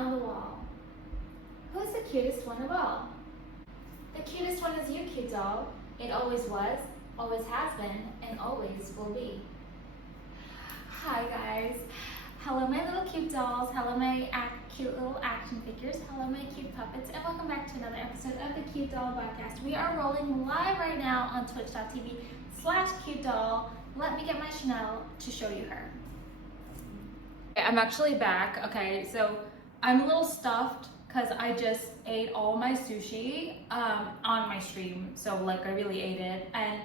on the wall. Who's the cutest one of all? The cutest one is you, cute doll. It always was, always has been, and always will be. Hi guys. Hello my little cute dolls. Hello my cute little action figures. Hello my cute puppets. And welcome back to another episode of the Cute Doll Podcast. We are rolling live right now on twitch.tv/cute doll. Let me get my Chanel to show you her. I'm actually back. Okay, so I'm a little stuffed because I just ate all my sushi on my stream. So like I really ate it. And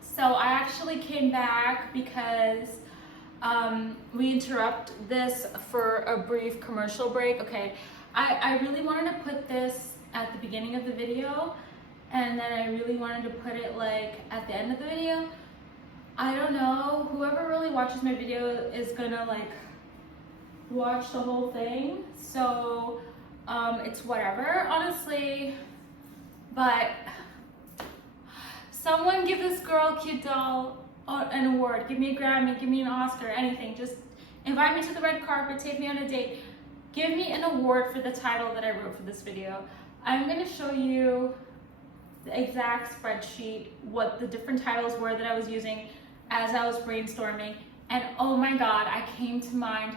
so I actually came back because we interrupt this for a brief commercial break. Okay, I really wanted to put this at the beginning of the video, and then I really wanted to put it like at the end of the video. I don't know, whoever really watches my video is gonna like watch the whole thing, so it's whatever, honestly. But someone give this girl, cute doll, an award. Give me a Grammy, give me an Oscar, anything. Just invite me to the red carpet, take me on a date. Give me an award for the title that I wrote for this video. I'm gonna show you the exact spreadsheet, what the different titles were that I was using as I was brainstorming. And oh my God, I came to mind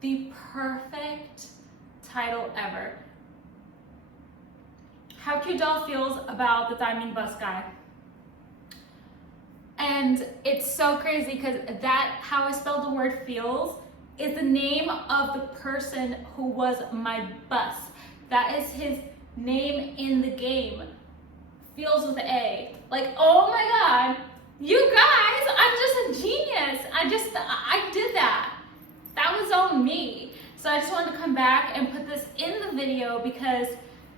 the perfect title ever. How Cute Doll Feels About the Thaemine Bus Guy. And it's so crazy because that, how I spelled the word feels, is the name of the person who was my bus. That is his name in the game. Feels with an A. Like, oh my God, you guys, I'm just a genius. I did that. That was on me. So I just wanted to come back and put this in the video because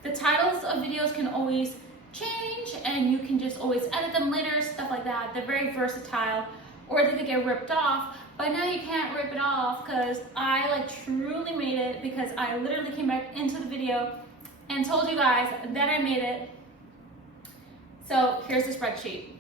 the titles of videos can always change and you can just always edit them later, stuff like that. They're very versatile, or they could get ripped off, but now you can't rip it off because I like truly made it, because I literally came back into the video and told you guys that I made it. So here's the spreadsheet.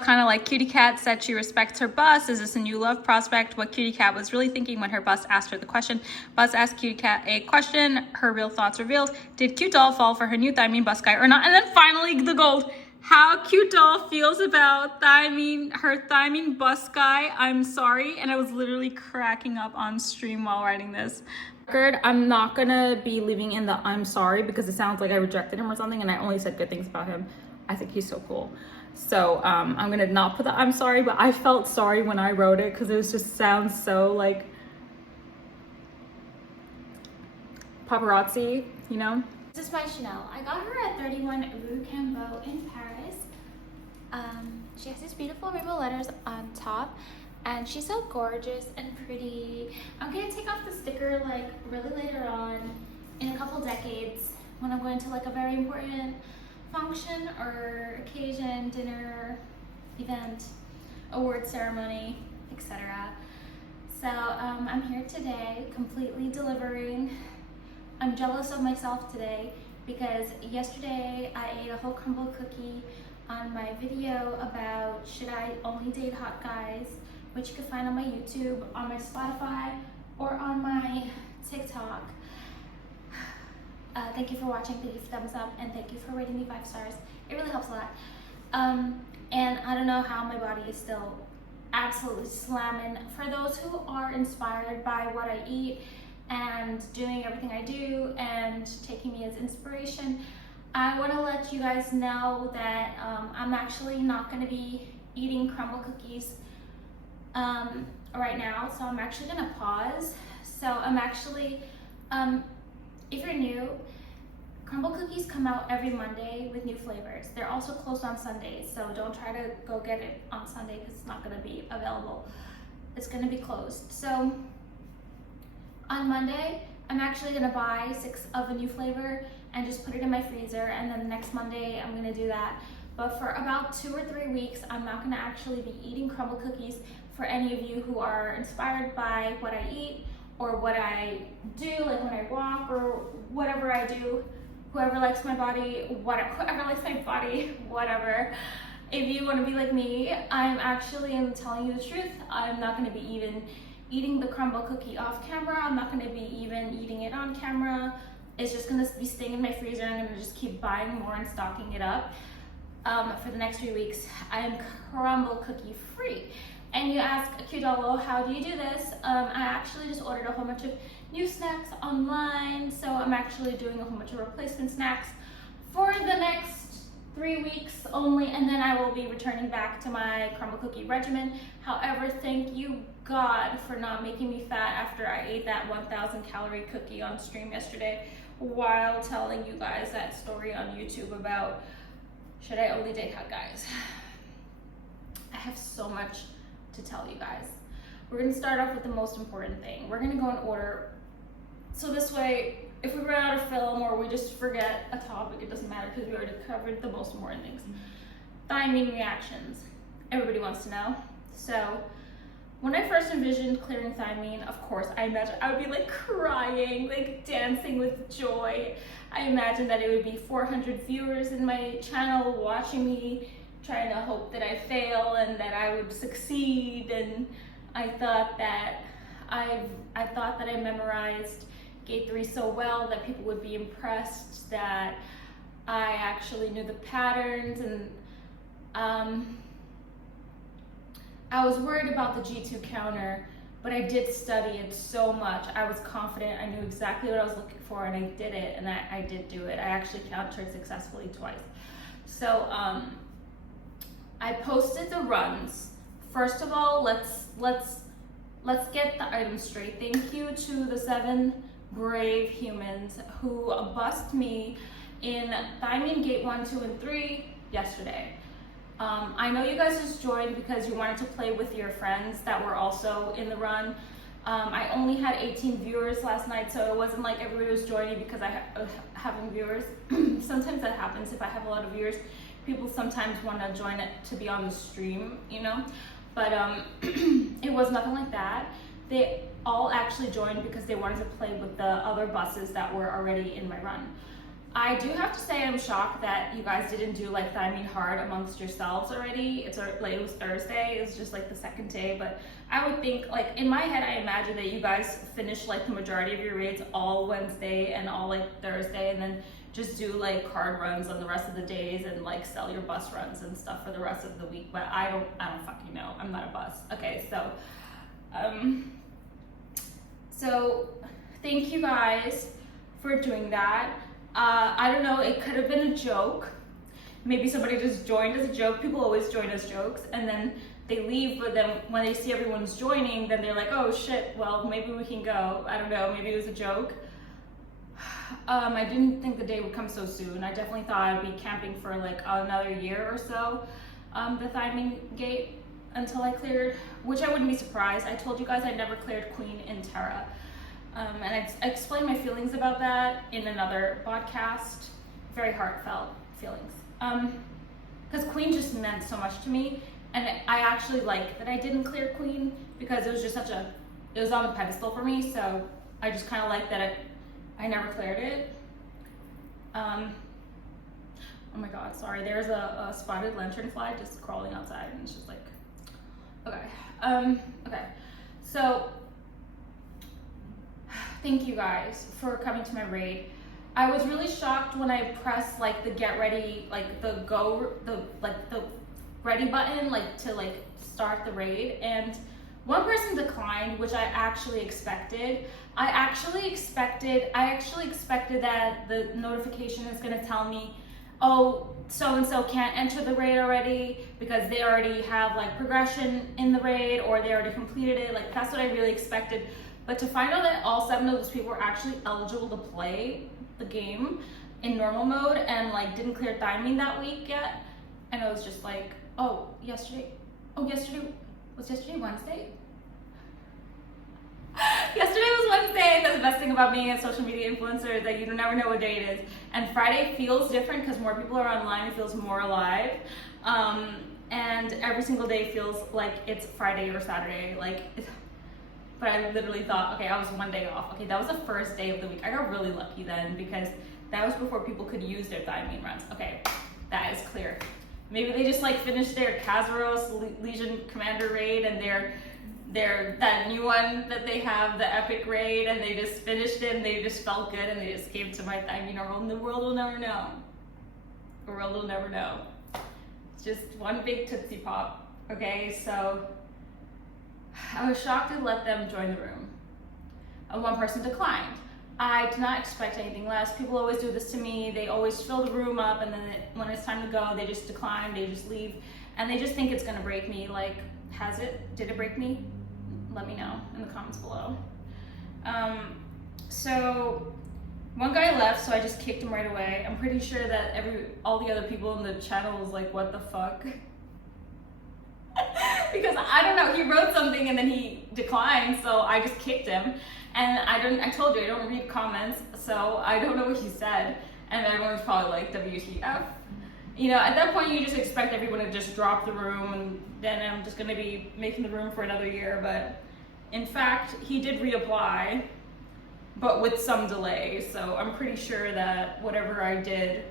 Kind of like Cutie Cat said she respects her bus. Is this a new love prospect? What Cutie Cat was really thinking when her bus asked her the question. Bus asked Cutie Cat a question. Her real thoughts revealed. Did Cute Doll fall for her new Thaemine bus guy or not? And then finally the gold. How Cute Doll feels about Thaemine, her Thaemine bus guy. I'm sorry. And I was literally cracking up on stream while writing this. I'm not gonna be leaving in the I'm sorry because it sounds like I rejected him or something, and I only said good things about him. I think he's so cool. So I'm gonna not put the I'm sorry, but I felt sorry when I wrote it because it was just sounds so like paparazzi, you know? This is my Chanel. I got her at 31 Rue Cambon in Paris. She has these beautiful rainbow letters on top, and she's so gorgeous and pretty. I'm gonna take off the sticker like really later on in a couple decades when I'm going to like a very important function or occasion, dinner, event, award ceremony, etc. So I'm here today completely delivering. I'm jealous of myself today because yesterday I ate a whole crumble cookie on my video about should I only date hot guys, which you can find on my YouTube, on my Spotify, or on my TikTok. Thank you for watching, thank you for thumbs up, and thank you for rating me 5 stars. It really helps a lot. And I don't know how my body is still absolutely slamming. For those who are inspired by what I eat and doing everything I do and taking me as inspiration, I want to let you guys know that I'm actually not going to be eating crumble cookies right now. So I'm actually going to pause. So I'm actually, if you're new, crumble cookies come out every Monday with new flavors. They're also closed on Sundays, so don't try to go get it on Sunday because it's not going to be available. It's going to be closed. So on Monday, I'm actually going to buy 6 of a new flavor and just put it in my freezer, and then the next Monday I'm going to do that. But for about 2 or 3 weeks, I'm not going to actually be eating crumble cookies. For any of you who are inspired by what I eat or what I do, like when I walk or whatever I do, whoever likes my body, whoever likes my body, whatever. If you want to be like me, I'm actually telling you the truth. I'm not going to be eating the crumble cookie off camera. I'm not gonna be even eating it on camera. It's just gonna be staying in my freezer. I'm gonna just keep buying more and stocking it up. For the next 3 weeks, I am crumble cookie free. And you ask, Qdolo, how do you do this? I actually just ordered a whole bunch of new snacks online. So I'm actually doing a whole bunch of replacement snacks for the next 3 weeks only, and then I will be returning back to my crumble cookie regimen. However, thank you God for not making me fat after I ate that 1,000 calorie cookie on stream yesterday while telling you guys that story on YouTube about should I only date hot guys. I have so much to tell you guys. We're gonna start off with the most important thing. We're gonna go in order. So this way, if we run out of film or we just forget a topic, it doesn't matter because we already covered the most important things. Thaemine reactions. Everybody wants to know. So when I first envisioned clearing Thaemine, of course, I imagined I would be like crying, like dancing with joy. I imagined that it would be 400 viewers in my channel watching me, trying to hope that I fail and that I would succeed. And I thought that I memorized Gate 3 so well that people would be impressed that I actually knew the patterns, and I was worried about the G2 counter, but I did study it so much. I was confident, I knew exactly what I was looking for, and I did it, and I did do it. I actually countered successfully twice. So I posted the runs. First of all, let's get the item straight. Thank you to the 7 brave humans who bussed me in Thaemine Gate 1, 2, and 3 yesterday. I know you guys just joined because you wanted to play with your friends that were also in the run. I only had 18 viewers last night, so it wasn't like everybody was joining because I having viewers. Sometimes that happens. If I have a lot of viewers, people sometimes want to join it to be on the stream, you know? But it was nothing like that. They all actually joined because they wanted to play with the other buses that were already in my run. I do have to say I'm shocked that you guys didn't do like Thaemine hard amongst yourselves already. It was Thursday, it was just like the second day, but I would think, like in my head, I imagine that you guys finished like the majority of your raids all Wednesday and all like Thursday, and then just do like card runs on the rest of the days and like sell your bus runs and stuff for the rest of the week. But I don't fucking know. I'm not a bus. Okay, so thank you guys for doing that. I don't know, it could have been a joke. Maybe somebody just joined as a joke. People always join as jokes and then they leave, but then when they see everyone's joining, then they're like, oh shit, well, maybe we can go. I don't know, maybe it was a joke. I didn't think the day would come so soon. I definitely thought I'd be camping for like another year or so, the Thaemine Gate until I cleared, which I wouldn't be surprised. I told you guys I never cleared Queen in Terra. And I explained my feelings about that in another podcast, very heartfelt feelings. Because Queen just meant so much to me, and I actually like that I didn't clear Queen because it was just it was on the pedestal for me, so I just kind of like that I never cleared it. Oh my god, sorry, there's a spotted lanternfly just crawling outside, and it's just like, okay. Okay, so thank you guys for coming to my raid. I was really shocked when I pressed like the get ready, like the ready button, like to like start the raid, and one person declined, which I actually expected. I actually expected that the notification is gonna tell me, oh, so-and-so can't enter the raid already because they already have like progression in the raid or they already completed it. Like that's what I really expected. But to find out that all 7 of those people were actually eligible to play the game in normal mode and like didn't clear Thaemine that week yet, and it was just like, was yesterday Wednesday? Yesterday was Wednesday. That's the best thing about being a social media influencer is that you never know what day it is. And Friday feels different because more people are online. It feels more alive. And every single day feels like it's Friday or Saturday. But I literally thought, okay, I was one day off. Okay, that was the first day of the week. I got really lucky then because that was before people could use their Thaemine runs. Okay, that is clear. Maybe they just like finished their Kazaros Legion Commander raid and they're that new one that they have, the Epic Raid, and they just finished it and they just felt good and they just came to my Thaemine roll, and the world will never know. The world will never know. It's just one big Tootsie Pop. Okay, so I was shocked to let them join the room. One person declined. I did not expect anything less. People always do this to me. They always fill the room up, and then when it's time to go, they just decline, they just leave, and they just think it's gonna break me. Like, has it? Did it break me? Let me know in the comments below. So one guy left, so I just kicked him right away. I'm pretty sure that all the other people in the channel was like, what the fuck? Because I don't know, he wrote something and then he declined, so I just kicked him. And I told you I don't read comments, so I don't know what he said. And everyone's probably like, WTF? You know, at that point you just expect everyone to just drop the room, and then I'm just gonna be making the room for another year. But in fact, he did reapply, but with some delay. So I'm pretty sure that whatever I did,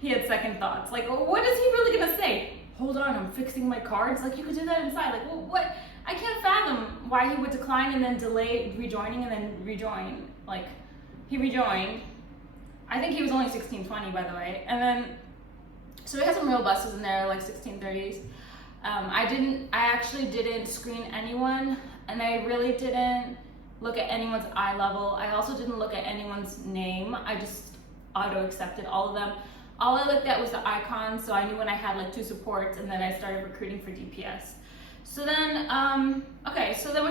he had second thoughts. Like, well, what is he really gonna say? Hold on, I'm fixing my cards. Like, you could do that inside. Like, well, what? I can't fathom why he would decline and then delay rejoining and then rejoin. Like, he rejoined. I think he was only 1620, by the way. And then, so he had some real buses in there, like 1630s. I actually didn't screen anyone, and I really didn't look at anyone's eye level. I also didn't look at anyone's name. I just auto-accepted all of them. All I looked at was the icons, so I knew when I had like 2 supports, and then I started recruiting for DPS. So then, okay, so then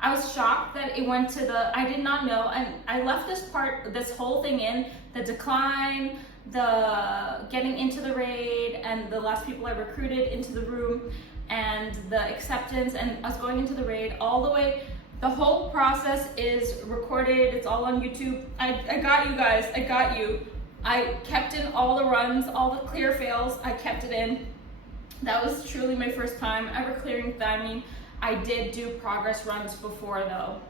I was shocked that it went to I did not know, and I left this whole thing in, the decline, the getting into the raid, and the last people I recruited into the room, and the acceptance, and us going into the raid, all the way. The whole process is recorded, it's all on YouTube. I got you guys, I got you. I kept in all the runs, all the clear fails, I kept it in. That was truly my first time ever clearing Thaemine. I did do progress runs before though,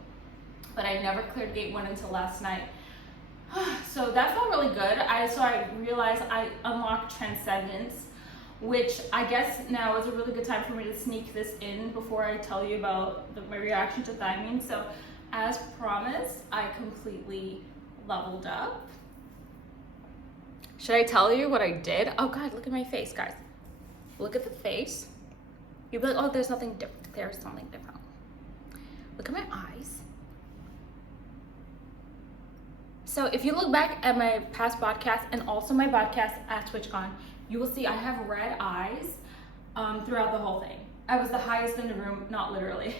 but I never cleared gate 1 until last night. So that felt really good. So I realized I unlocked Transcendence, which I guess now is a really good time for me to sneak this in before I tell you about my reaction to Thaemine. So as promised, I completely leveled up. Should I tell you what I did? Oh God, look at my face, guys. Look at the face. You'll be like, oh, there's nothing different. There's something different. Look at my eyes. So if you look back at my past podcasts and also my podcast at TwitchCon, you will see I have red eyes throughout the whole thing. I was the highest in the room, not literally.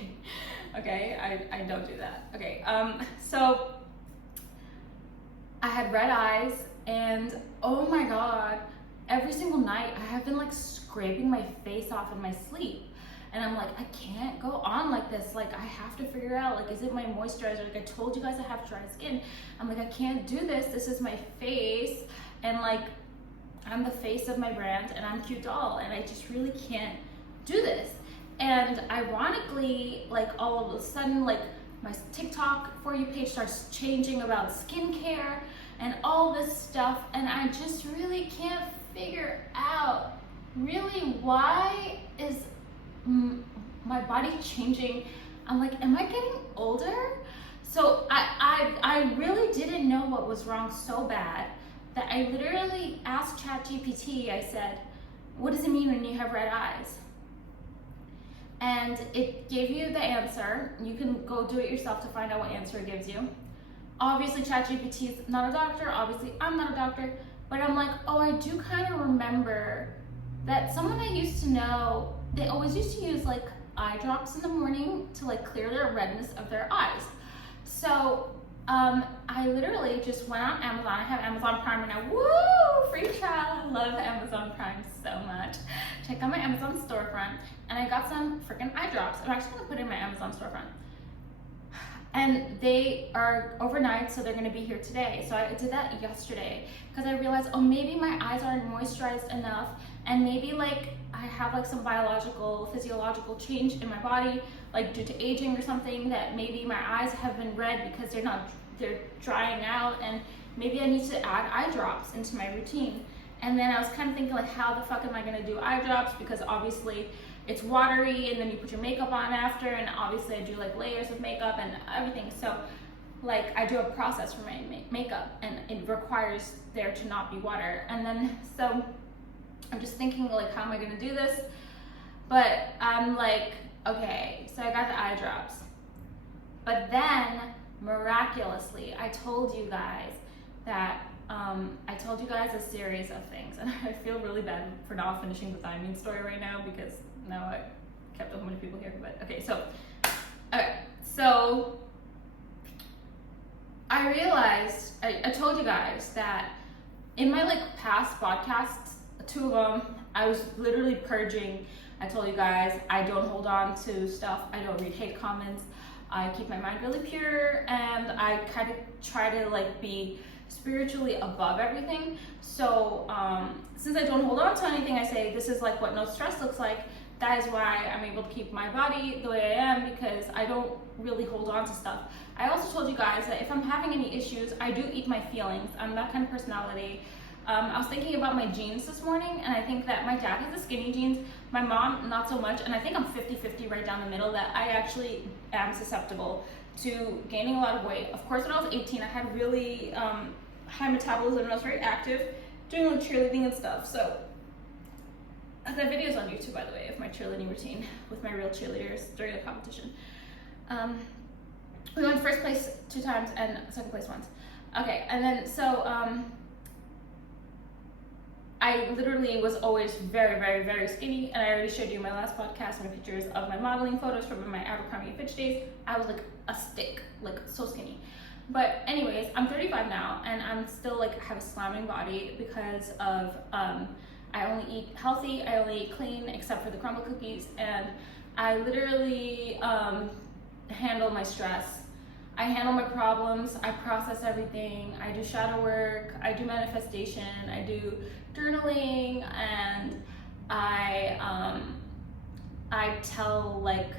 Okay, I don't do that. Okay, so I had red eyes, and oh my God, every single night I have been like scraping my face off in my sleep. And I'm like, I can't go on like this. Like, I have to figure out, like, is it my moisturizer? Like, I told you guys I have dry skin. I'm like, I can't do this. This is my face. And like, I'm the face of my brand, and I'm cute doll. And I just really can't do this. And ironically, like, all of a sudden, like, my TikTok For You page starts changing about skincare and all this stuff. And I just really can't figure out really why is my body changing. I'm like, am I getting older? So I really didn't know what was wrong so bad that I literally asked ChatGPT. I said, what does it mean when you have red eyes? And it gave you the answer. You can go do it yourself to find out what answer it gives you. Obviously ChatGPT is not a doctor. Obviously I'm not a doctor, but I'm like, oh, I do kind of remember that someone I used to know, they always used to use like eye drops in the morning to like clear their redness of their eyes. So I literally just went on Amazon. I have Amazon Prime right now. Woo! Free trial. I love Amazon Prime so much. Check out my Amazon storefront, and I got some freaking eye drops. I'm actually gonna put it in my Amazon storefront. And they are overnight, so they're gonna be here today. So I did that yesterday because I realized, oh, maybe my eyes aren't moisturized enough, and maybe like I have like some biological, physiological change in my body, like due to aging or something, that maybe my eyes have been red because they're drying out, and maybe I need to add eye drops into my routine. And then I was kind of thinking like, how the fuck am I gonna do eye drops? Because obviously it's watery, and then you put your makeup on after, and obviously I do like layers of makeup and everything. So like I do a process for my makeup, and it requires there to not be water. And then so I'm just thinking like, how am I gonna do this? But I'm like, okay, so I got the eye drops. But then miraculously, I told you guys that I told you guys a series of things, and I feel really bad for not finishing the Thaemine story right now because now I kept a whole bunch of people here. But okay, so I realized I told you guys that in my like past podcasts, 2 of them, I was literally purging. I told you guys I don't hold on to stuff. I don't read hate comments. I keep my mind really pure, and I kind of try to like be spiritually above everything. So since I don't hold on to anything, I say this is like what no stress looks like. That is why I'm able to keep my body the way I am, because I don't really hold on to stuff. I also told you guys that if I'm having any issues, I do eat my feelings. I'm that kind of personality. I was thinking about my jeans this morning, and I think that my dad has the skinny jeans, my mom not so much, and I think I'm 50-50 right down the middle, that I actually am susceptible to gaining a lot of weight. Of course, when I was 18, I had really high metabolism, and I was very active, doing like cheerleading and stuff. So that video's on YouTube, by the way, of my cheerleading routine with my real cheerleaders during a competition. We went first place 2 times and second place once. Okay, and then so I literally was always very skinny, and I already showed you in my last podcast my pictures of my modeling photos from my Abercrombie & Fitch days. I was like a stick, like so skinny. But anyways, I'm 35 now, and I'm still like have a slamming body because of I only eat healthy, I only eat clean except for the crumble cookies, and I literally handle my stress. I handle my problems, I process everything, I do shadow work, I do manifestation, I do journaling, and I tell like,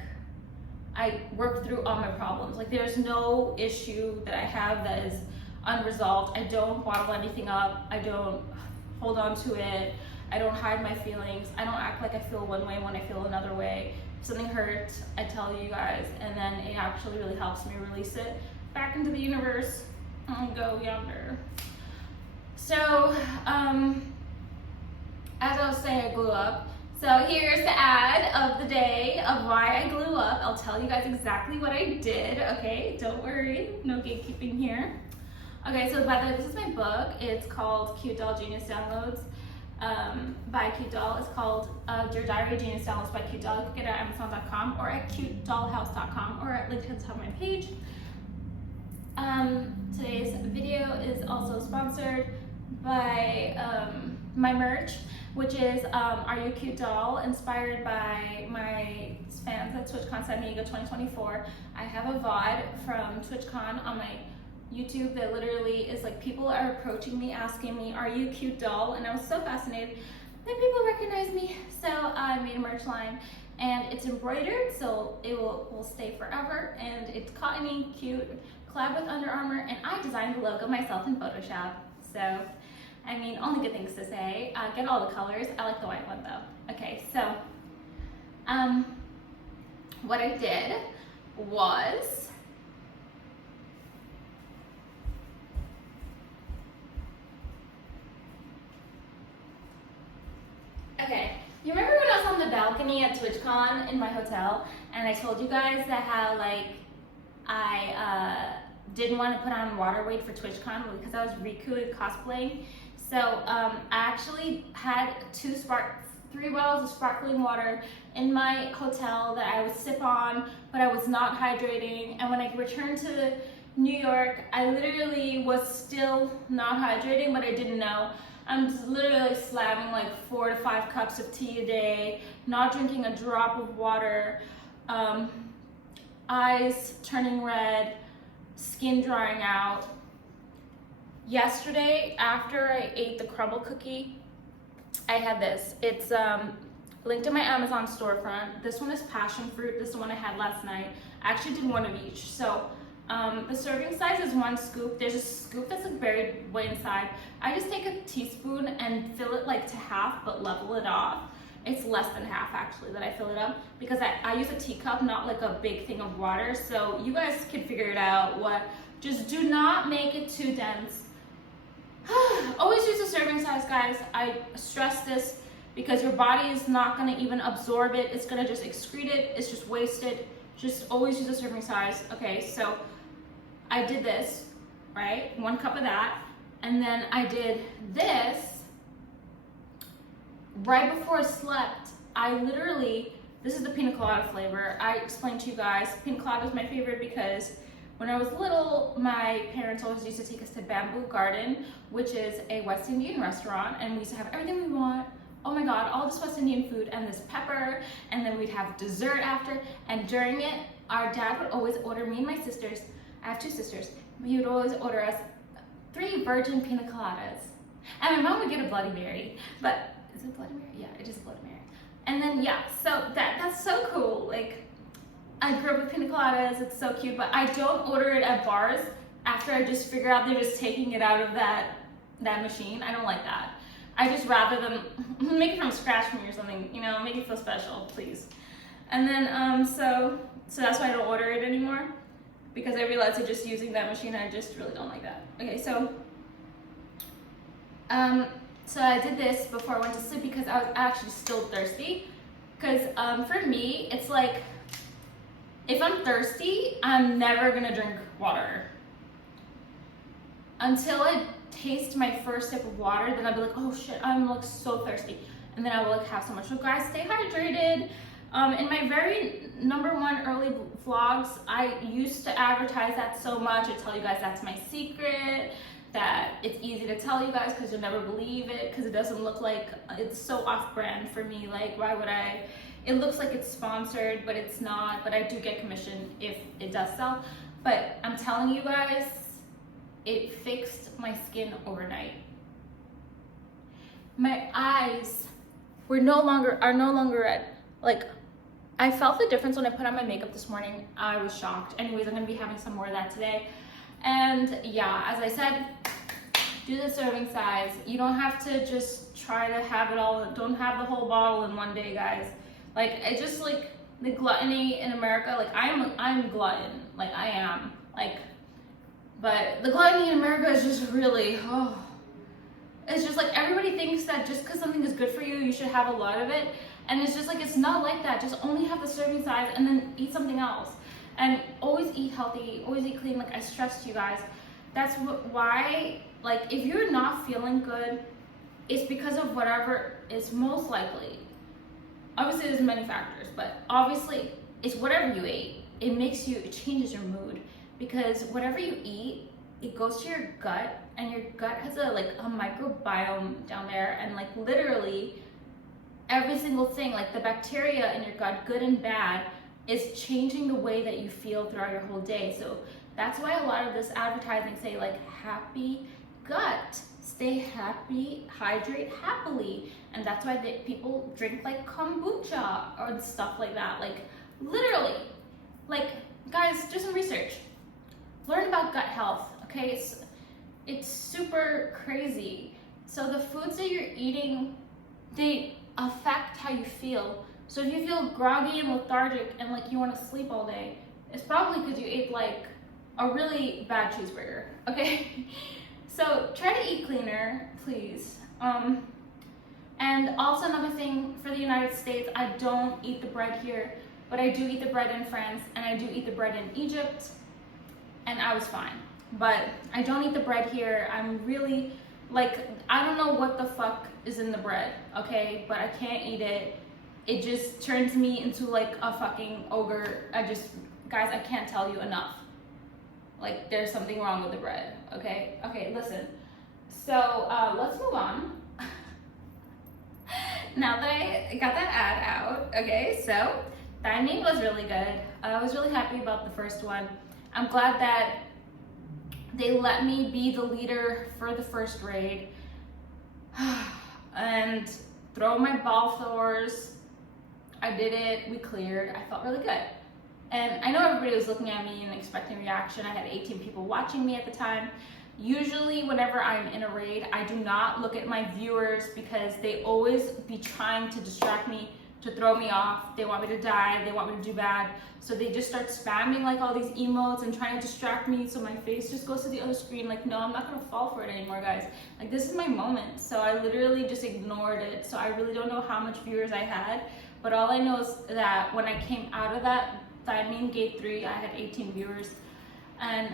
I work through all my problems. Like there's no issue that I have that is unresolved. I don't bottle anything up, I don't hold on to it, I don't hide my feelings, I don't act like I feel one way when I feel another way. If something hurts, I tell you guys, and then it actually really helps me release it back into the universe and go yonder. So, as I was saying, I glue up. So here's the ad of the day of why I glue up. I'll tell you guys exactly what I did, okay? Don't worry, no gatekeeping here. Okay, so by the way, this is my book. It's called Cute Doll Genius Downloads by Cute Doll. It's called Your Diary Genius Downloads by Cute Doll. You can get it at Amazon.com or at cutedollhouse.com or at linked at the top of my page. Today's video is also sponsored by my merch, which is Are You a Cute Doll? Inspired by my fans at TwitchCon San Diego 2024. I have a VOD from TwitchCon on my YouTube that literally is like, people are approaching me asking me, are you a cute doll? And I was so fascinated that people recognize me. So I made a merch line, and it's embroidered, so it will stay forever, and it's cottony, cute, collab with Under Armour, and I designed the logo myself in Photoshop. So, I mean, only good things to say. Get all the colors. I like the white one though. Okay, so what I did was okay, you remember when I was on the balcony at TwitchCon in my hotel, and I told you guys that how like I didn't want to put on water weight for TwitchCon because I was Riku cosplaying. So I actually had 3 bottles of sparkling water in my hotel that I would sip on, but I was not hydrating. And when I returned to New York, I literally was still not hydrating, but I didn't know. I'm just literally slamming like 4 to 5 cups of tea a day, not drinking a drop of water, eyes turning red, skin drying out. Yesterday, after I ate the crumble cookie, I had this. It's linked to my Amazon storefront. This one is passion fruit. This is the one I had last night. I actually did one of each. So the serving size is 1 scoop. There's a scoop that's like buried way inside. I just take a teaspoon and fill it like to half, but level it off. It's less than half actually that I fill it up, because I use a teacup, not like a big thing of water. So you guys can figure it out. Just do not make it too dense. Always use a serving size, guys. I stress this because your body is not going to even absorb it. It's going to just excrete it. It's just wasted. Just always use a serving size. Okay, so I did this, right? 1 cup of that. And then I did this right before I slept. I literally, this is the pina colada flavor. I explained to you guys, pina colada is my favorite because when I was little, my parents always used to take us to Bamboo Garden, which is a West Indian restaurant, and we used to have everything we want. Oh my God, all this West Indian food and this pepper, and then we'd have dessert after, and during it, our dad would always order me and my sisters, I have 2 sisters, he would always order us 3 virgin pina coladas. And my mom would get a Bloody Mary, but is it Bloody Mary? Yeah, it is a Bloody Mary. And then yeah, so that's so cool. Like, I grew up with pina coladas, it's so cute, but I don't order it at bars after I just figure out they're just taking it out of that machine. I don't like that. I just rather them make it from scratch for me or something, you know, make it feel special, please. And then, so that's why I don't order it anymore, because I realized that just using that machine, I just really don't like that. Okay, so I did this before I went to sleep because I was actually still thirsty. Because for me, it's like, if I'm thirsty, I'm never gonna drink water. Until I taste my first sip of water, then I'll be like, oh shit, I'm like so thirsty. And then I will like have so much. So guys, stay hydrated. In my very #1 early vlogs, I used to advertise that so much. I tell you guys that's my secret, that it's easy to tell you guys because you'll never believe it, because it doesn't look like, it's so off-brand for me. Like, why would I? It looks like it's sponsored, but it's not. But I do get commission if it does sell. But I'm telling you guys, it fixed my skin overnight. My eyes are no longer red. Like, I felt the difference when I put on my makeup this morning. I was shocked. Anyways, I'm gonna be having some more of that today. And yeah, as I said, do the serving size. You don't have to just try to have it all. Don't have the whole bottle in one day, guys. Like, I just like the gluttony in America. Like, I'm glutton. Like, I am. Like, but the gluttony in America is just really, it's just like everybody thinks that just because something is good for you, you should have a lot of it. And it's just like, it's not like that. Just only have the serving size and then eat something else. And always eat healthy, always eat clean. Like I stressed to you guys, that's why, like, if you're not feeling good, it's because of whatever is most likely. Obviously there's many factors, but obviously it's whatever you ate. It changes your mood, because whatever you eat, it goes to your gut, and your gut has a microbiome down there, and like literally every single thing, like the bacteria in your gut, good and bad, is changing the way that you feel throughout your whole day. So that's why a lot of this advertising say like happy gut, stay happy, hydrate happily. And that's why people drink like kombucha or stuff like that. Like literally, like guys, do some research. Learn about gut health, okay? It's super crazy. So the foods that you're eating, they affect how you feel. So if you feel groggy and lethargic and like you want to sleep all day, it's probably because you ate like a really bad cheeseburger, okay? So try to eat cleaner, please. And also another thing for the United States, I don't eat the bread here, but I do eat the bread in France, and I do eat the bread in Egypt, and I was fine. But I don't eat the bread here. I'm really, like, I don't know what the fuck is in the bread, okay? But I can't eat it. It just turns me into like a fucking ogre. Guys, I can't tell you enough. Like, there's something wrong with the bread, okay? Okay, listen. So, let's move on. Now that I got that ad out, okay, so Thaemine was really good. I was really happy about the first one. I'm glad that they let me be the leader for the first raid and throw my ball throwers. I did it, we cleared, I felt really good. And I know everybody was looking at me and expecting reaction. I had 18 people watching me at the time. Usually whenever I'm in a raid, I do not look at my viewers because they always be trying to distract me, to throw me off. They want me to die, they want me to do bad. So they just start spamming like all these emotes and trying to distract me, so my face just goes to the other screen. Like, no, I'm not gonna fall for it anymore, guys. Like, this is my moment. So I literally just ignored it. So I really don't know how much viewers I had, but all I know is that when I came out of that Thaemine Gate 3, I had 18 viewers. And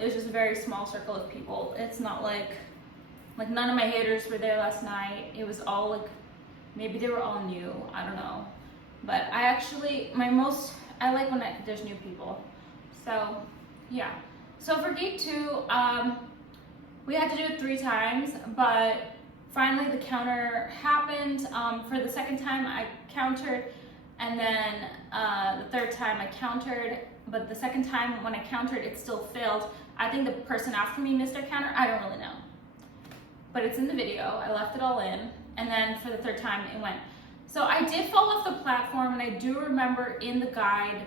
it was just a very small circle of people. It's not like none of my haters were there last night. It was all like, maybe they were all new, I don't know. But I actually, I like when there's new people. So yeah. So for Gate 2, we had to do it 3 times, but finally the counter happened. For the second time I countered, and then the third time I countered. But the second time when I countered, it still failed. I think the person after me missed their counter. I don't really know. But it's in the video. I left it all in. And then for the third time, it went. So I did fall off the platform, and I do remember in the guide,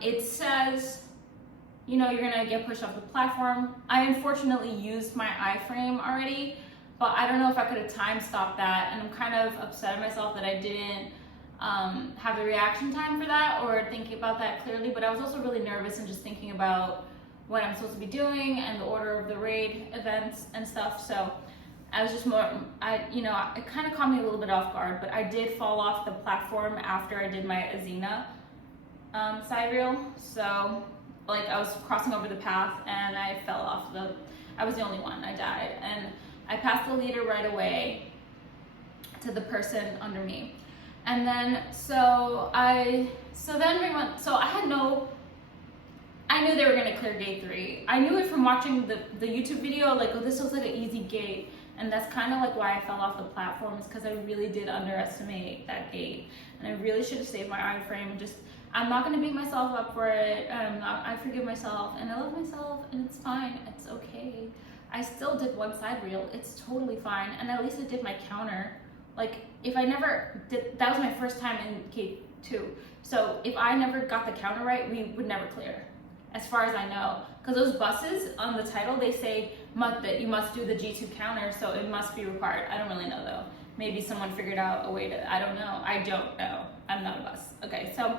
it says, you know, you're gonna get pushed off the platform. I unfortunately used my iframe already, but I don't know if I could have time stopped that. And I'm kind of upset at myself that I didn't have the reaction time for that or thinking about that clearly, but I was also really nervous and just thinking about what I'm supposed to be doing and the order of the raid events and stuff. So I was just more, it kind of caught me a little bit off guard, but I did fall off the platform after I did my Azina side reel. So like I was crossing over the path and I fell off I was the only one, I died. And I passed the leader right away to the person under me. And then, I knew they were gonna clear Gate 3. I knew it from watching the YouTube video, like, oh, this looks like an easy gate. And that's kind of like why I fell off the platform, is because I really did underestimate that gate. And I really should have saved my iframe. I'm not gonna beat myself up for it. I forgive myself, and I love myself, and it's fine, it's okay. I still did one side reel, it's totally fine. And at least I did my counter. Like, if I never did, that was my first time in Gate 2. So if I never got the counter right, we would never clear, as far as I know. Because those buses on the title, they say that you must do the G2 counter, so it must be required. I don't really know though. Maybe someone figured out a way to, I don't know. I don't know. I'm not a bus. Okay, so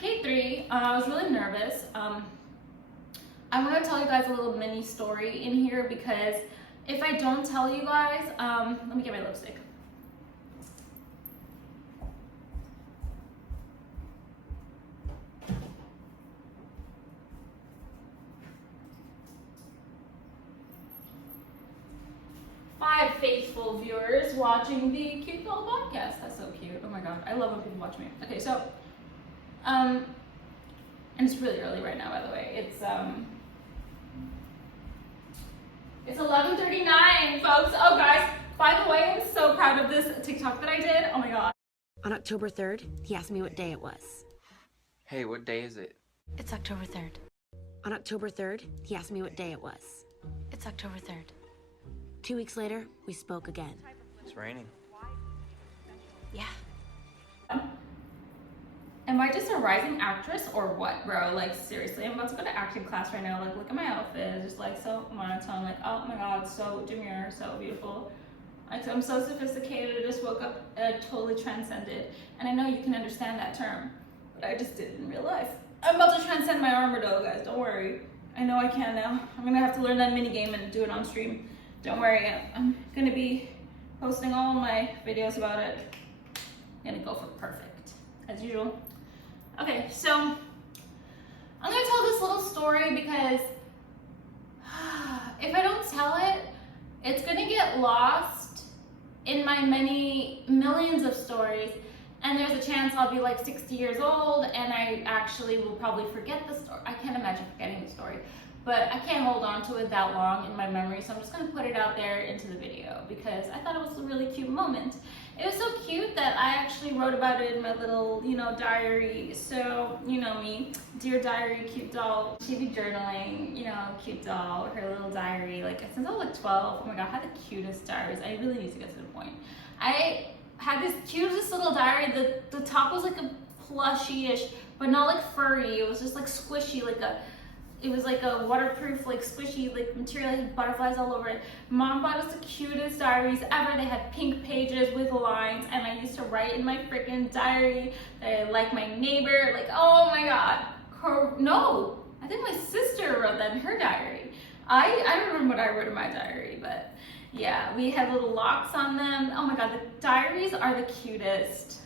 Gate 3, I was really nervous. I want to tell you guys a little mini story in here, because if I don't tell you guys, let me get my lipstick. Five faithful viewers watching the Cute Doll podcast. That's so cute. Oh my god, I love when people watch me. Okay, so, and it's really early right now, by the way. It's 11:39, folks. Oh, guys, by the way, I'm so proud of this TikTok that I did. Oh my god. On October 3rd, he asked me what day it was. Hey, what day is it? It's October 3rd. On October 3rd, he asked me what day it was. It's October 3rd. 2 weeks later, we spoke again. It's raining. Yeah. Am I just a rising actress or what, bro? Like, seriously, I'm about to go to acting class right now. Like, look at my outfit. It's just like so monotone. Like, oh my god, so demure, so beautiful. Like, I'm so sophisticated. I just woke up and I totally transcended. And I know you can understand that term, but I just did in real life. I'm about to transcend my armor though, guys. Don't worry. I know I can now. I'm gonna have to learn that mini game and do it on stream. Don't worry. I'm gonna be posting all my videos about it. I'm gonna go for perfect, as usual. Okay, so I'm gonna tell this little story because if I don't tell it, it's gonna get lost in my many millions of stories, and there's a chance I'll be like 60 years old and I actually will probably forget the story. I can't imagine forgetting the story, but I can't hold on to it that long in my memory, so I'm just gonna put it out there into the video because I thought it was a really cute moment. It was so cute that I actually wrote about it in my little, diary. So, you know me, dear diary, cute doll. She'd be journaling, cute doll, her little diary. Like, since I was like 12, oh my god, I had the cutest diaries. I really need to get to the point. I had this cutest little diary. The top was like a plushy-ish, but not like furry. It was just like squishy, like it was like a waterproof, like squishy, like material, had butterflies all over it. Mom bought us the cutest diaries ever. They had pink pages with lines, and I used to write in my freaking diary that I like my neighbor. Like, oh my God. No, I think my sister wrote that in her diary. I don't remember what I wrote in my diary, but yeah, we had little locks on them. Oh my God, the diaries are the cutest.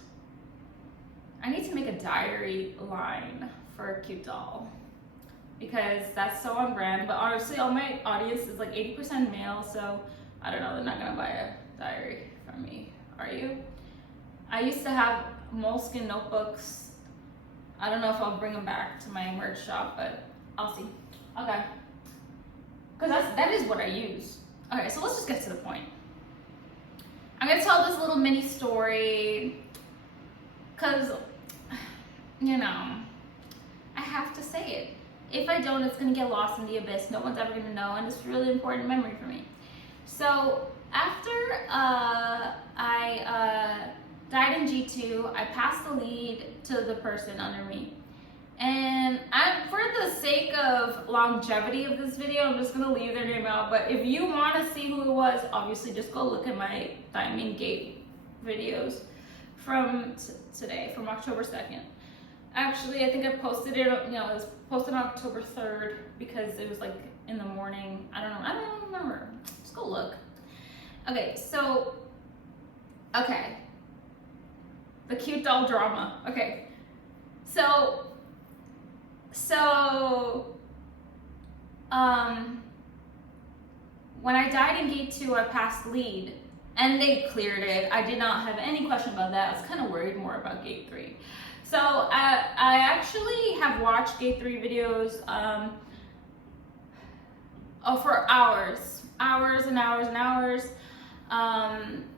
I need to make a diary line for a cute doll, because that's so on brand. But honestly, all my audience is like 80% male, so I don't know, they're not gonna buy a diary from me, are you? I used to have moleskin notebooks. I don't know if I'll bring them back to my merch shop, but I'll see. Okay, because that is what I use. Okay, so let's just get to the point. I'm gonna tell this little mini story, because, you know, I have to say it. If I don't, it's gonna get lost in the abyss. No one's ever gonna know, and it's a really important memory for me. So after I died in G2, I passed the lead to the person under me. And for the sake of longevity of this video, I'm just gonna leave their name out. But if you wanna see who it was, obviously just go look at my Thaemine Gate videos from today, from October 2nd. Actually, I think I posted it, you know, it was posted on October 3rd because it was like in the morning. I don't remember. Just go look. Okay, so, okay. The cute doll drama. Okay. So, when I died in Gate 2, I passed lead, and they cleared it. I did not have any question about that. I was kind of worried more about Gate 3. So I actually have watched Gate 3 videos for hours and hours and hours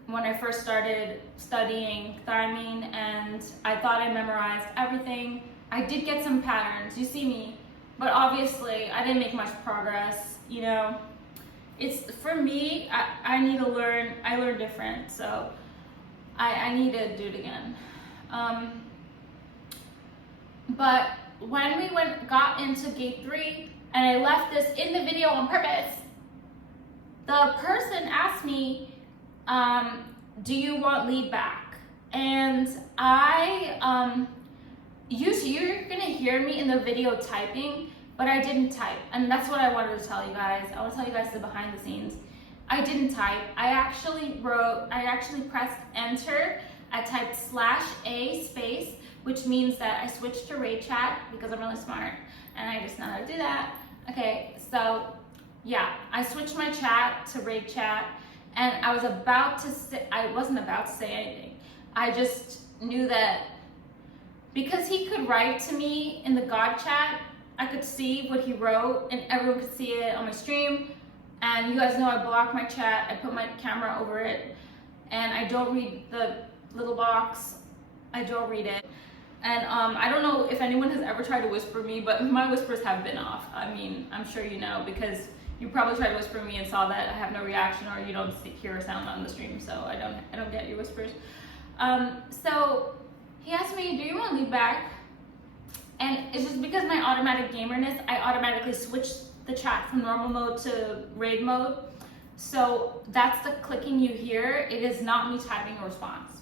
when I first started studying Thaemine, and I thought I memorized everything. I did get some patterns, you see me, but obviously I didn't make much progress, you know. It's, for me, I need to learn. I learn different, so I need to do it again. But when we got into Gate 3, and I left this in the video on purpose, the person asked me, do you want lead back? And you're gonna hear me in the video typing, but I didn't type, and that's what I wanted to tell you guys. I want to tell you guys the behind the scenes. I didn't type. I actually pressed enter. I typed /A space, which means that I switched to raid chat because I'm really smart and I just know how to do that. Okay, so yeah, I switched my chat to raid chat, and I wasn't about to say anything. I just knew that because he could write to me in the God chat, I could see what he wrote and everyone could see it on my stream. And you guys know I block my chat, I put my camera over it, and I don't read the little box. I don't read it. And I don't know if anyone has ever tried to whisper me, but my whispers have been off. I mean, I'm sure you know, because you probably tried to whisper me and saw that I have no reaction, or you don't hear a sound on the stream, so I don't get your whispers. So he asked me, do you want to lead back? And it's just because my automatic gamerness, I automatically switched the chat from normal mode to raid mode. So that's the clicking you hear. It is not me typing a response.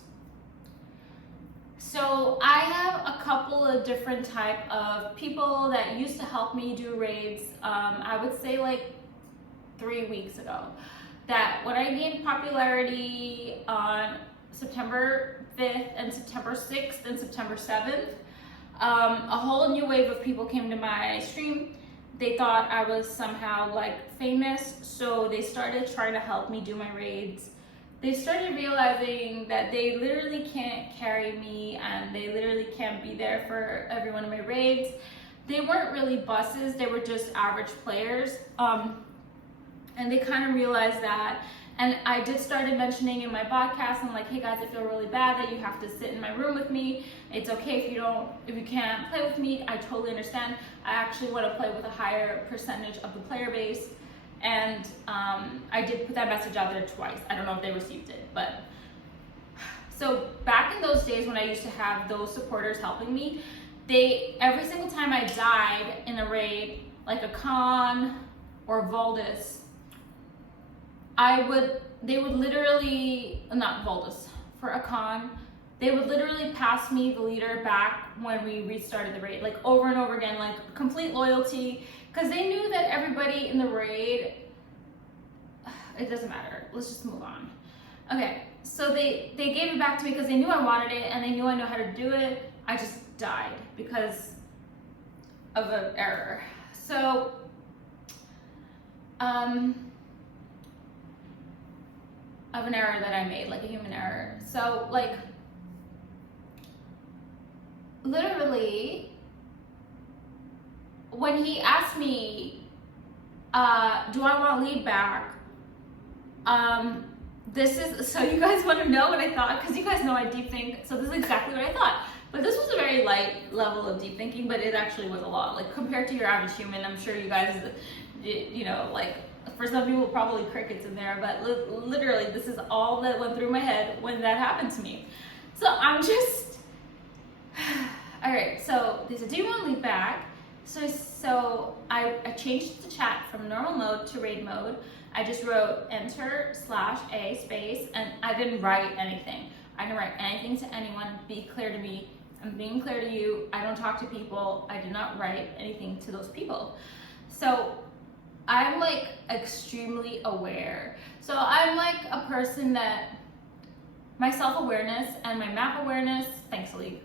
So I have a couple of different type of people that used to help me do raids. I would say like 3 weeks ago. That when I gained popularity on September 5th and September 6th and September 7th, a whole new wave of people came to my stream. They thought I was somehow like famous, so they started trying to help me do my raids. They started realizing that they literally can't carry me, and they literally can't be there for every one of my raids. They weren't really buses, they were just average players. And they kind of realized that. And I did started mentioning in my podcast, I'm like, hey guys, I feel really bad that you have to sit in my room with me. It's okay if you can't play with me. I totally understand. I actually want to play with a higher percentage of the player base. And I did put that message out there twice. I don't know if they received it, but. So back in those days when I used to have those supporters helping me, every single time I died in a raid, like a Khan or Valdis, they would literally, not Valdis, for a Khan, they would literally pass me the leader back when we restarted the raid, like over and over again, like complete loyalty, because they knew that everybody in the raid, it doesn't matter, let's just move on. Okay, so they gave it back to me because they knew I wanted it and they knew I know how to do it. I just died because of an error. So, of an error that I made, like a human error. So, like, literally, when he asked me, do I want lead back? This is, so you guys want to know what I thought? Because you guys know I deep think, so this is exactly what I thought. But this was a very light level of deep thinking, but it actually was a lot. Like, compared to your average human, I'm sure you guys, you know, like, for some people, probably crickets in there, but literally, this is all that went through my head when that happened to me. So I'm just, all right, so they said, do you want to lead back? So I changed the chat from normal mode to raid mode. I just wrote enter/a space, and I didn't write anything. I didn't write anything to anyone. Be clear to me. I'm being clear to you. I don't talk to people. I did not write anything to those people. So I'm like extremely aware. So I'm like a person that my self-awareness and my map awareness, thanks League,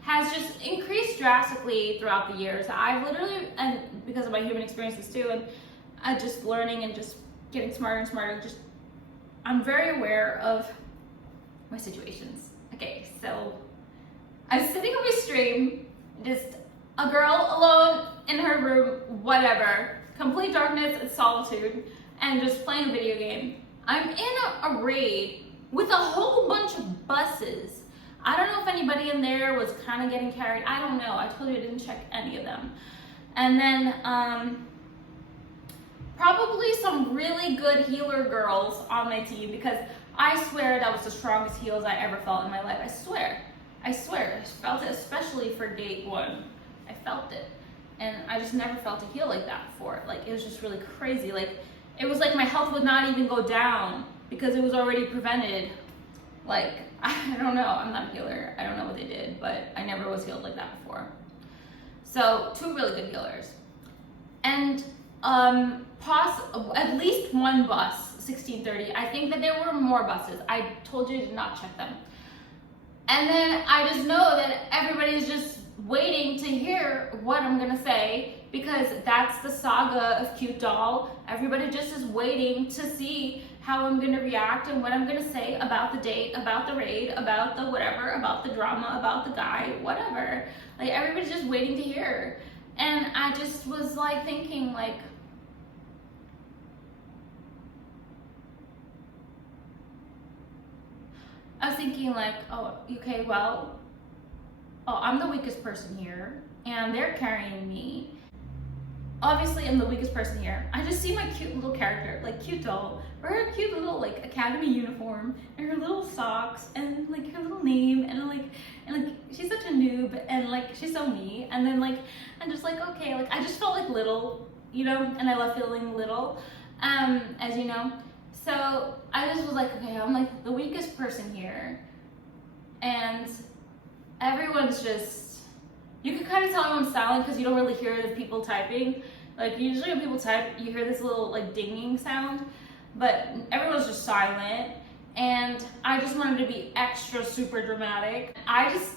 has just increased drastically throughout the years. I've literally, and because of my human experiences too, and I just learning and just getting smarter and smarter, just, I'm very aware of my situations. Okay, so I'm sitting on my stream, just a girl alone in her room, whatever, complete darkness and solitude, and just playing a video game. I'm in a raid with a whole bunch of buses. I don't know if anybody in there was kind of getting carried. I don't know. I told you I didn't check any of them. And then probably some really good healer girls on my team, because I swear that was the strongest heals I ever felt in my life. I swear. I felt it, especially for gate 1. I felt it. And I just never felt a heal like that before. Like, it was just really crazy. Like, it was like my health would not even go down because it was already prevented. Like, I don't know. I'm not a healer. I don't know what they did, but I never was healed like that before. So, 2 really good healers. And at least 1 bus, 1630. I think that there were more buses. I told you to not check them. And then I just know that everybody's just waiting to hear what I'm gonna say, because that's the saga of Cute Doll. Everybody just is waiting to see how I'm gonna react and what I'm gonna say about the date, about the raid, about the whatever, about the drama, about the guy, whatever. Like, everybody's just waiting to hear. And I just was like thinking, like, oh, okay, well, oh, I'm the weakest person here, and they're carrying me. Obviously, I'm the weakest person here. I just see my cute little character, like Cute Doll, wear her cute little like academy uniform and her little socks and like her little name, and like she's such a noob, and like she's so me. And then like I'm just like, okay, like I just felt like little, you know, and I love feeling little, as you know. So I just was like, okay, I'm like the weakest person here, and everyone's just, you can kind of tell when I'm silent because you don't really hear the people typing. Like, usually when people type, you hear this little like dinging sound, but everyone's just silent. And I just wanted to be extra super dramatic. I just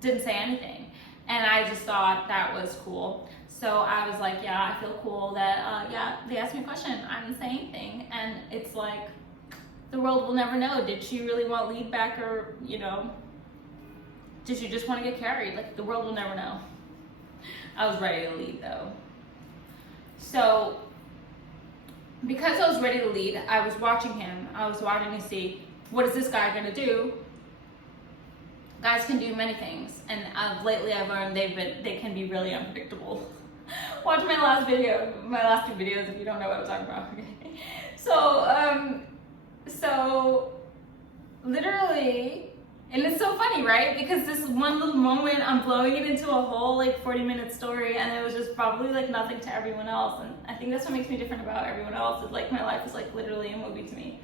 didn't say anything, and I just thought that was cool. So I was like, yeah, I feel cool that, yeah, they asked me a question, I didn't say anything. And it's like, the world will never know. Did she really want lead back, or, you know, did she just want to get carried? Like, the world will never know. I was ready to lead though. So, because I was ready to lead, I was watching him. I was watching to see, what is this guy gonna do? Guys can do many things, and lately I've learned they can be really unpredictable. Watch my last 2 videos if you don't know what I'm talking about. Okay. So literally, And it's so funny, right? Because this one little moment, I'm blowing it into a whole like 40-minute story, and it was just probably like nothing to everyone else. And I think that's what makes me different about everyone else, is like my life is like literally a movie to me.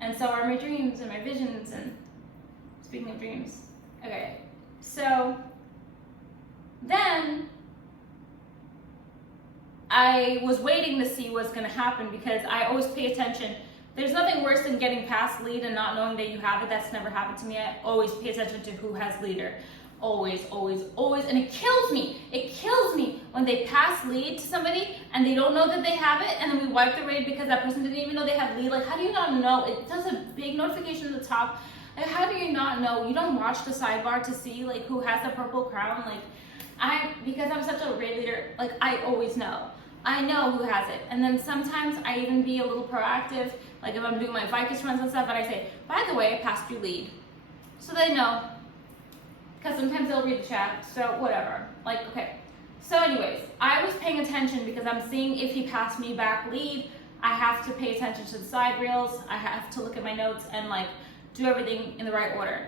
And so are my dreams and my visions. And speaking of dreams, okay, so then I was waiting to see what's gonna happen, because I always pay attention. There's nothing worse than getting past lead and not knowing that you have it. That's never happened to me. I always pay attention to who has leader. Always, always, always. And it kills me. It kills me when they pass lead to somebody and they don't know that they have it, and then we wipe the raid because that person didn't even know they had lead. Like, how do you not know? It does a big notification at the top. Like, how do you not know? You don't watch the sidebar to see like who has the purple crown. Like, because I'm such a raid leader, like I always know. I know who has it. And then sometimes I even be a little proactive. Like if I'm doing my Vicus runs and stuff, and I say, by the way, I passed you lead. So they know. Because sometimes they'll read the chat, so whatever. Like, okay. So anyways, I was paying attention because I'm seeing if he passed me back lead. I have to pay attention to the side reels. I have to look at my notes and like do everything in the right order.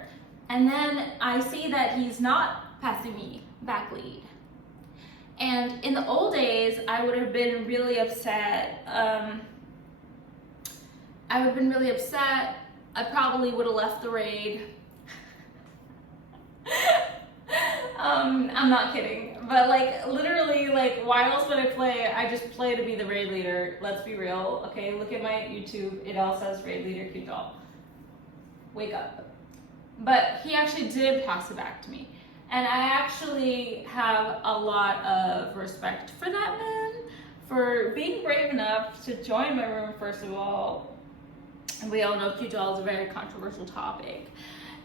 And then I see that he's not passing me back lead. And in the old days, I would have been really upset. I probably would have left the raid. I'm not kidding. But like literally, like why else would I play? I just play to be the raid leader. Let's be real. Okay, look at my YouTube. It all says raid leader cute doll. Wake up. But he actually did pass it back to me. And I actually have a lot of respect for that man, for being brave enough to join my room, first of all. And we all know cute doll is a very controversial topic.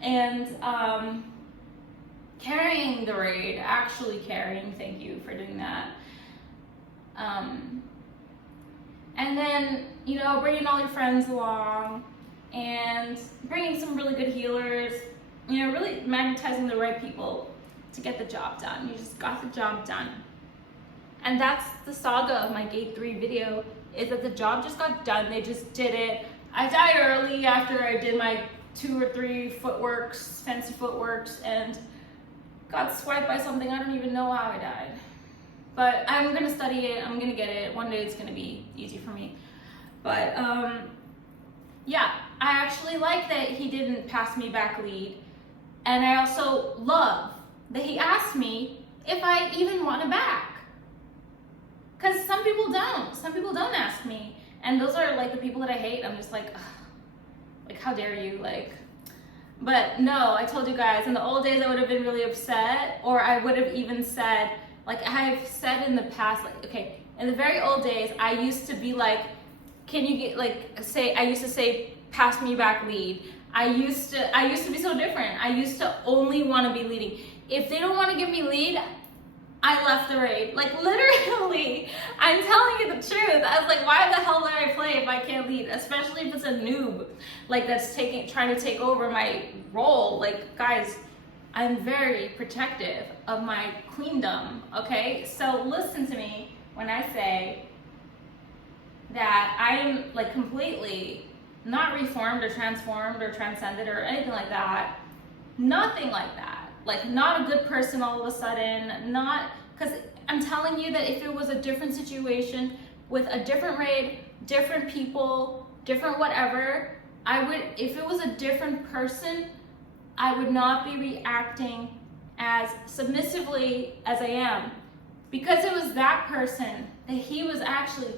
And carrying the raid, actually carrying, thank you for doing that. And then, you know, bringing all your friends along and bringing some really good healers, you know, really magnetizing the right people to get the job done. You just got the job done. And that's the saga of my Gate 3 video, is that the job just got done. They just did it. I died early after I did my 2 or 3 footworks, fancy footworks, and got swiped by something. I don't even know how I died. But I'm gonna study it, I'm gonna get it. One day it's gonna be easy for me. But yeah, I actually like that he didn't pass me back lead. And I also love that he asked me if I even want it back. Because some people don't. Some people don't ask me. And those are like the people that I hate. I'm just like, ugh, like how dare you, like. But no, I told you guys, in the old days I would have been really upset, or I would have even said, like I've said in the past, like, okay, in the very old days, I used to be like, can you get, like, I used to say, pass me back lead. I used to be so different. I used to only want to be leading. If they don't want to give me lead, I left the raid. Like literally, I'm telling you the truth. I was like, why the hell would I play if I can't lead? Especially if it's a noob, like that's trying to take over my role. Like guys, I'm very protective of my queendom, okay? So listen to me when I say that I am like completely not reformed or transformed or transcended or anything like that. Nothing like that. Like not a good person all of a sudden, not, because I'm telling you that if it was a different situation with a different raid, different people, different whatever, if it was a different person, I would not be reacting as submissively as I am. Because it was that person, that he was actually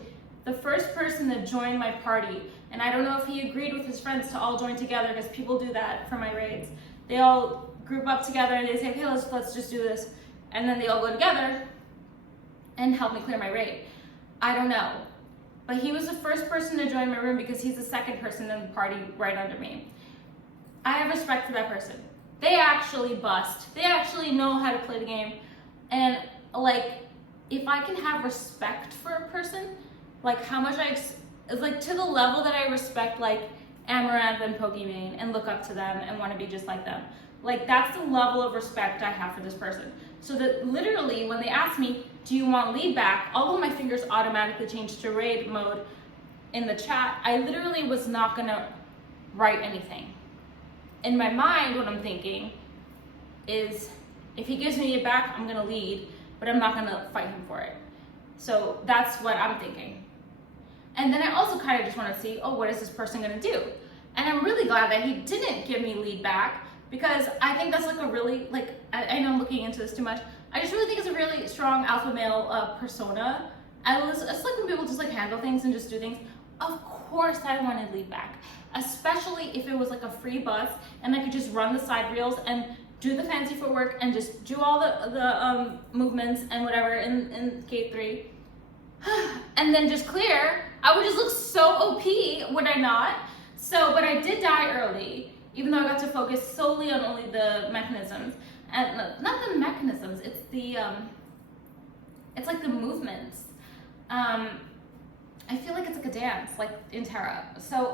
the first person that joined my party. And I don't know if he agreed with his friends to all join together, because people do that for my raids. They all group up together and they say, okay, let's just do this. And then they all go together and help me clear my raid. I don't know. But he was the first person to join my room because he's the second person in the party right under me. I have respect for that person. They actually bust. They actually know how to play the game. And like, if I can have respect for a person, like how much it's like to the level that I respect like Amaranth and Pokimane and look up to them and want to be just like them. Like that's the level of respect I have for this person. So that literally when they asked me, do you want lead back? Although my fingers automatically changed to raid mode in the chat, I literally was not gonna write anything. in my mind, what I'm thinking is, if he gives me it back, I'm gonna lead, but I'm not gonna fight him for it. So that's what I'm thinking. And then I also kind of just want to see, oh, what is this person gonna do? And I'm really glad that he didn't give me lead back, because I think that's like a really, like, I know I'm looking into this too much. I just really think it's a really strong alpha male persona. It's like when people just like handle things and just do things. Of course I wanted lead back, especially if it was like a free bus and I could just run the side reels and do the fancy footwork and just do all the movements and whatever in gate 3 and then just clear. I would just look so OP, would I not? So, but I did die early, even though I got to focus solely on only the mechanisms. And not the mechanisms, it's the, it's like the movements. I feel like it's like a dance, like in Terra. So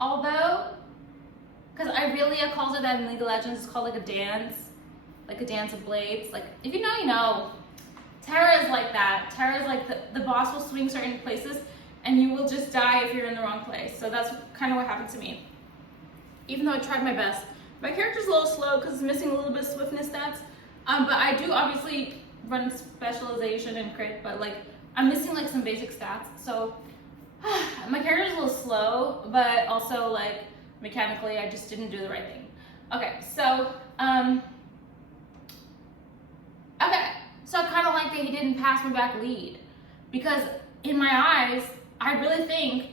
although, because Irelia calls it that in League of Legends, it's called like a dance of blades. Like, if you know, you know. Terra is like that. Terra is like the boss will swing certain places and you will just die if you're in the wrong place. So that's kind of what happened to me. Even though I tried my best. My character's a little slow because it's missing a little bit of swiftness stats. But I do obviously run specialization and crit, but like I'm missing like some basic stats. So my character's a little slow, but also like mechanically I just didn't do the right thing. Okay, so so I kind of like that he didn't pass me back lead, because in my eyes, I really think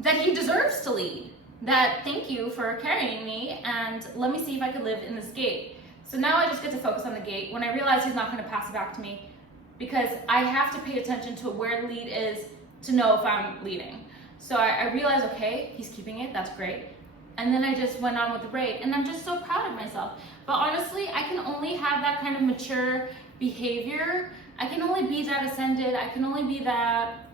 that he deserves to lead. That thank you for carrying me, and let me see if I could live in this gate. So now I just get to focus on the gate when I realize he's not going to pass it back to me, because I have to pay attention to where the lead is to know if I'm leading. So I realized, okay, he's keeping it, that's great. And then I just went on with the raid, and I'm just so proud of myself. But honestly, I can only have that kind of mature behavior. I can only be that ascended, I can only be that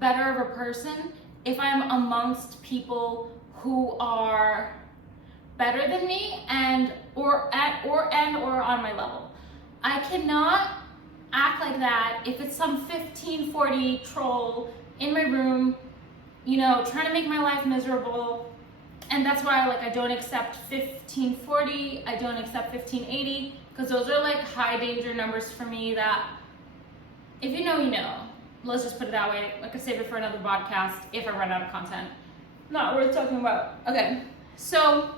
better of a person if I'm amongst people who are better than me or on my level. I cannot act like that if it's some 1540 troll in my room, you know, trying to make my life miserable. And that's why I don't accept 1540, I don't accept 1580, because those are like high danger numbers for me that, if you know, you know. Let's just put it that way. I could save it for another podcast if I run out of content. Not worth talking about. Okay, so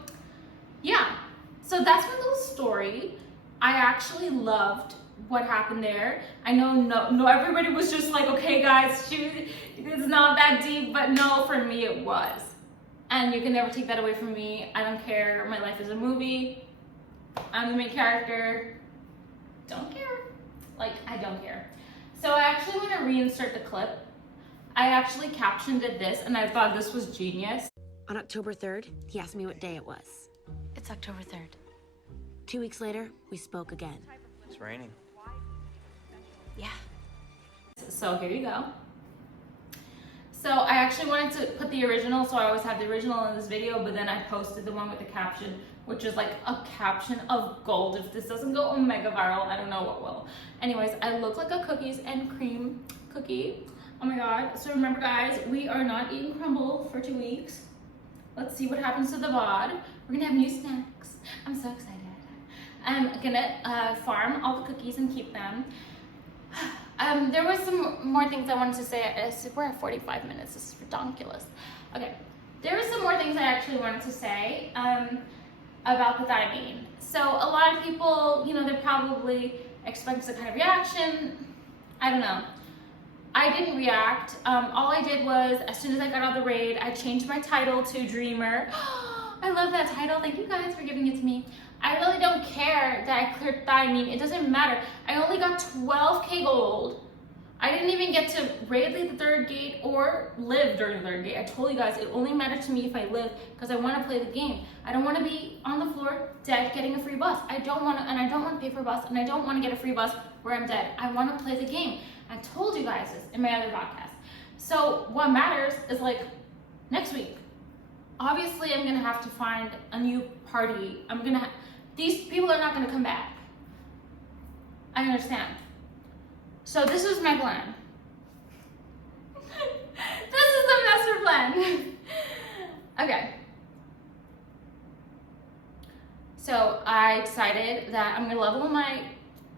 yeah. So that's my little story. I actually loved what happened there. I know no everybody was just like, okay guys, shoot, it's not that deep, but no, for me it was. And you can never take that away from me. I don't care. My life is a movie. I'm the main character. Don't care. Like, I don't care. So I actually want to reinsert the clip. I actually captioned it this, and I thought this was genius. On October 3rd, he asked me what day it was. It's October 3rd. 2 weeks later, we spoke again. It's raining. Yeah. So here you go. So I actually wanted to put the original, so I always have the original in this video, but then I posted the one with the caption, which is like a caption of gold. If this doesn't go mega viral, I don't know what will. Anyways, I look like a cookies and cream cookie. Oh my God. So remember guys, we are not eating crumble for 2 weeks. Let's see what happens to the VOD. We're gonna have new snacks. I'm so excited. I'm gonna farm all the cookies and keep them. There were some more things I wanted to say. We're at 45 minutes, this is ridiculous. Okay, there were some more things I actually wanted to say about the Thaemine. So a lot of people, you know, they're probably expecting some kind of reaction. I don't know. I didn't react. All I did was, as soon as I got out of the raid, I changed my title to Dreamer. I love that title. Thank you guys for giving it to me. I really don't care that I cleared Thaemine. It doesn't matter. I only got 12k gold. I didn't even get to raid the third gate or live during the third gate. I told you guys it only mattered to me if I live, because I want to play the game. I don't want to be on the floor dead getting a free bus. I don't want to, and I don't want to pay for a bus, and I don't want to get a free bus where I'm dead. I want to play the game. I told you guys this in my other podcast. So what matters is like next week. Obviously, I'm gonna have to find a new party. These people are not gonna come back. I understand. So this is my plan. This is Okay. So I decided that I'm gonna level my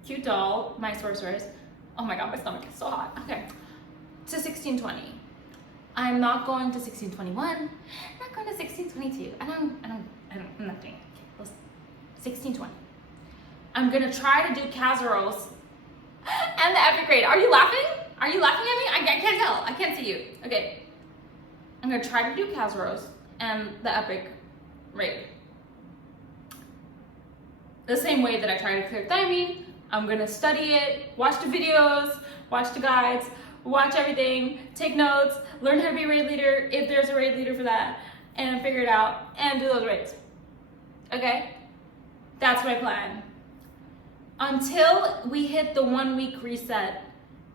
cute doll, my sorceress. Oh my god, my stomach is so hot. Okay. To 1620. I'm not going to 1621. I'm not going to 1622. I don't, nothing. Okay, listen. 1620. I'm gonna try to do Kazaros and the epic raid. Are you laughing? Are you laughing at me? I can't tell. I can't see you. Okay. I'm gonna try to do Kazaros and the epic raid. The same way that I try to clear Thaemine. I'm gonna study it, watch the videos, watch the guides, watch everything, take notes, learn how to be a raid leader if there's a raid leader for that, and figure it out and do those raids. Okay? That's my plan. Until we hit the 1 week reset,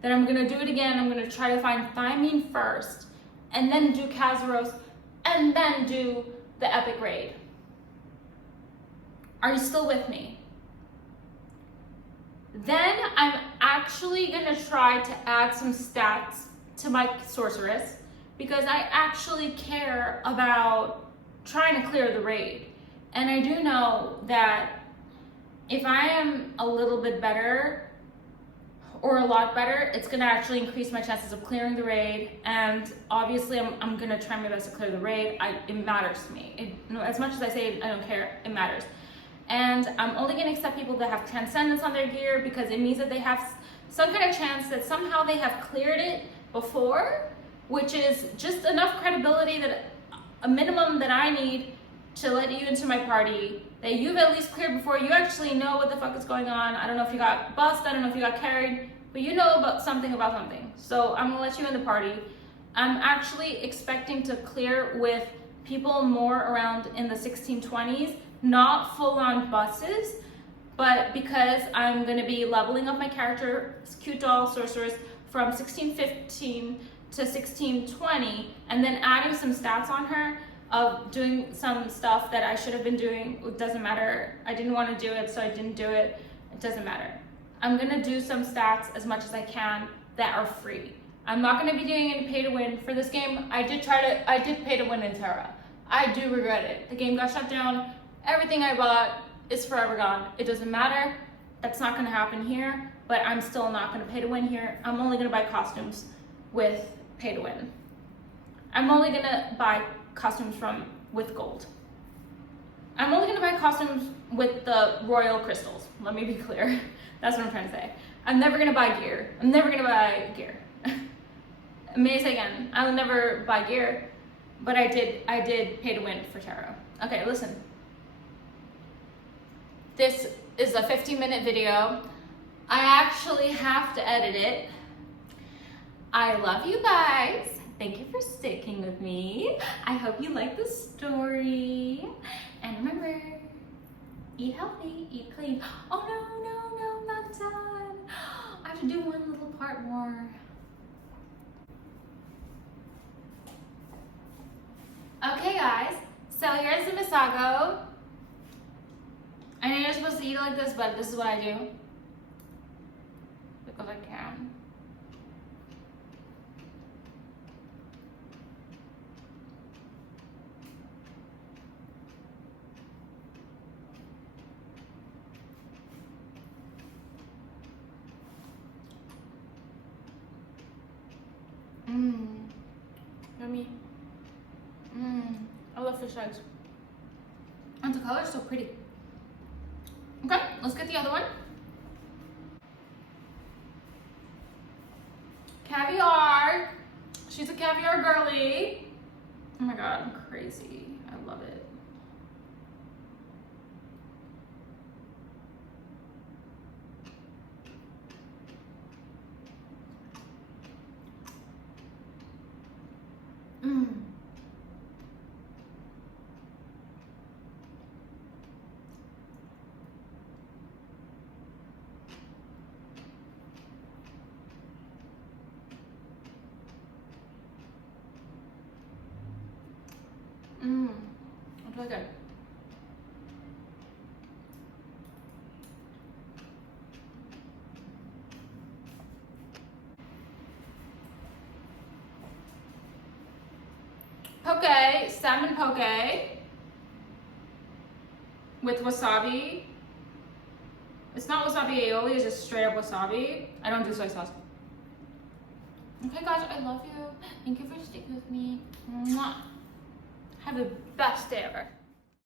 then I'm gonna do it again. I'm gonna try to find Thaemine first, and then do Kazaros, and then do the epic raid. Are you still with me? Then I'm actually gonna try to add some stats to my sorceress because I actually care about trying to clear the raid. And I do know that if I am a little bit better or a lot better, it's gonna actually increase my chances of clearing the raid. And obviously I'm gonna try my best to clear the raid. It matters to me. As much as I say I don't care, it matters. And I'm only gonna accept people that have transcendence on their gear because it means that they have some kind of chance that somehow they have cleared it before, which is just enough credibility, that a minimum that I need to let you into my party, that you've at least cleared before. You actually know what the fuck is going on. I don't know if you got bussed, I don't know if you got carried, but you know about something. So I'm gonna let you in the party. I'm actually expecting to clear with people more around in the 1620s, not full-on buses, but because I'm gonna be leveling up my character, cute doll sorceress, from 1615 to 1620, and then adding some stats on her of doing some stuff that I should have been doing. It doesn't matter. I didn't want to do it, so I didn't do it. It doesn't matter. I'm gonna do some stats as much as I can that are free. I'm not gonna be doing any pay to win for this game. I did pay to win in Terra. I do regret it. The game got shut down. Everything I bought is forever gone. It doesn't matter. That's not gonna happen here, but I'm still not gonna pay to win here. I'm only gonna buy costumes with pay to win. I'm only gonna buy costumes with gold. I'm only gonna buy costumes with the royal crystals. Let me be clear. That's what I'm trying to say. I'm never gonna buy gear. I'm never gonna buy gear. May I say again, I'll never buy gear, but I did pay to win for tarot. Okay, listen. This is a 15-minute video. I actually have to edit it. I love you guys. Thank you for sticking with me. I hope you like the story. And remember, eat healthy, eat clean. Oh no, not done. I have to do one little part more. Okay guys, so here's the misago. I know you're supposed to eat it like this, but this is what I do. Because I can. Yummy. I love fish eggs. And the color is so pretty. Okay, let's get the other one. Caviar. She's a caviar girly. Oh my god, I'm crazy. I love it. It's really good. Poke, salmon poke with wasabi. It's not wasabi aioli, it's just straight up wasabi. I don't do soy sauce. Okay guys, I love you. Thank you for sticking with me. Mwah. Have the best day ever.